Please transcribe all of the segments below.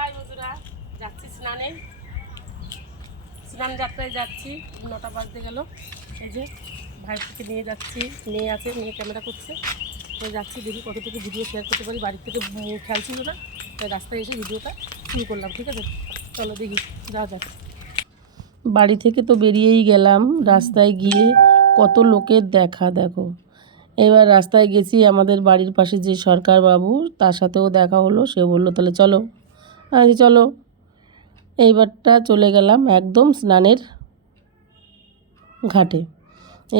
High বন্ধুরা, যাচ্ছি স্নানে। স্নান যাত্রায় যাচ্ছি, নটা বাজতে গেল। এই যে ভাইকে নিয়ে যাচ্ছি মেয়ে আছে মেয়ে ক্যামেরা করছে। তো যাচ্ছি দেখি কতটুকু ভিডিও শেয়ার করতে পারি। বাড়ির থেকে খেয়াল ছিল না। তাই রাস্তায় এসে ভিডিওটা শুরু করলাম, ঠিক আছে? চলো দেখি, যা যাক। বাড়ি থেকে তো বেরিয়েই গেলাম। রাস্তায় গিয়ে কত লোকের দেখা, দেখো। এবার রাস্তায় গেছি আমাদের বাড়ির পাশে যে সরকার বাবু তার সাথেও দেখা হলো। সে বলল, তাহলে চলো। বলছি, চলো এইবারটা চলে গেলাম একদম স্নানের ঘাটে।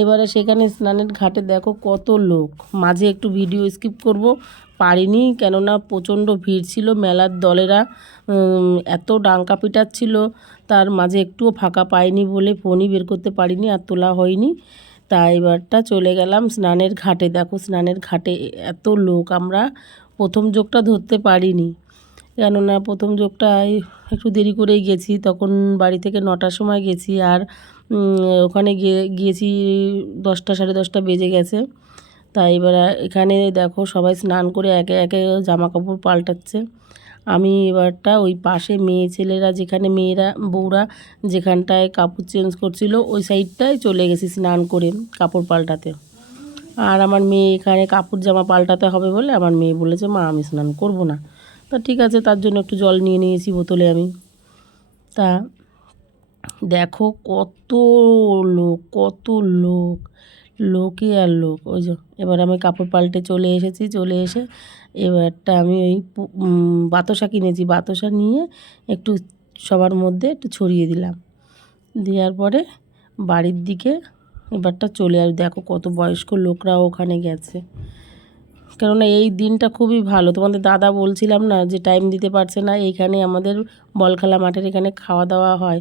এবারে সেখানে স্নানের ঘাটে দেখো কত লোক। মাঝে একটু ভিডিও স্কিপ করব পারিনি কেননা প্রচণ্ড ভিড় ছিল মেলার দলেরা এত ডাঙ্কা পিটাচ্ছিল তার মাঝে একটুও ফাঁকা পাইনি বলে ফোনই বের করতে পারিনি আর তোলা হয়নি। তা এবারটা চলে গেলাম স্নানের ঘাটে। দেখো স্নানের ঘাটে এত লোক আমরা প্রথম যোগটা ধরতে পারিনি। কেননা প্রথম যোগটা একটু দেরি করেই গেছি, তখন বাড়ি থেকে নটার সময় গেছি আর ওখানে গিয়ে, গিয়েছি দশটা সাড়ে দশটা বেজে গেছে। তাই এবার, এখানে দেখো সবাই স্নান করে একে একে জামা কাপড় পাল্টাচ্ছে। আমি এবারটা ওই পাশে মেয়ে ছেলেরা যেখানে মেয়েরা, বউরা যেখানটায় কাপড় চেঞ্জ করছিল, ওই সাইডটায় চলে গেছি স্নান করে কাপড় পাল্টাতে। আর আমার মেয়ে এখানে কাপড় জামা পাল্টাতে হবে বলে আমার মেয়ে বলেছে, মা, আমি স্নান করব না। তা ঠিক আছে, তার জন্য একটু জল নিয়ে নিয়েছি বোতলে আমি। তা দেখো কত লোক কত লোক, লোকে আর লোক। ওই যে, এবার আমি কাপড় পাল্টে চলে এসেছি, চলে এসে এবারটা আমি ওই বাতাসা কিনেছি। বাতাসা নিয়ে একটু সবার মধ্যে একটু ছড়িয়ে দিলাম। দেওয়ার পরে বাড়ির দিকে এবারটা চলে আর দেখো কত বয়স্ক লোকরা ওখানে গেছে। কেননা এই দিনটা খুবই ভালো। তোমাদের দাদা বলছিলাম না যে টাইম দিতে পারছে না, এইখানে আমাদের বলখালা মাঠের এখানে খাওয়া দাওয়া হয়।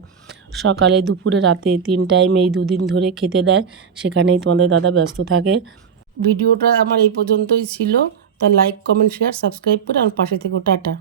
সকালে, দুপুরে, রাতে তিন টাইম এই দুদিন ধরে খেতে দেয়, সেখানেই তোমাদের দাদা ব্যস্ত থাকে। ভিডিওটা আমার এই পর্যন্তই ছিল। তা লাইক কমেন্ট শেয়ার সাবস্ক্রাইব করে আমার পাশে থেকো। টাটা।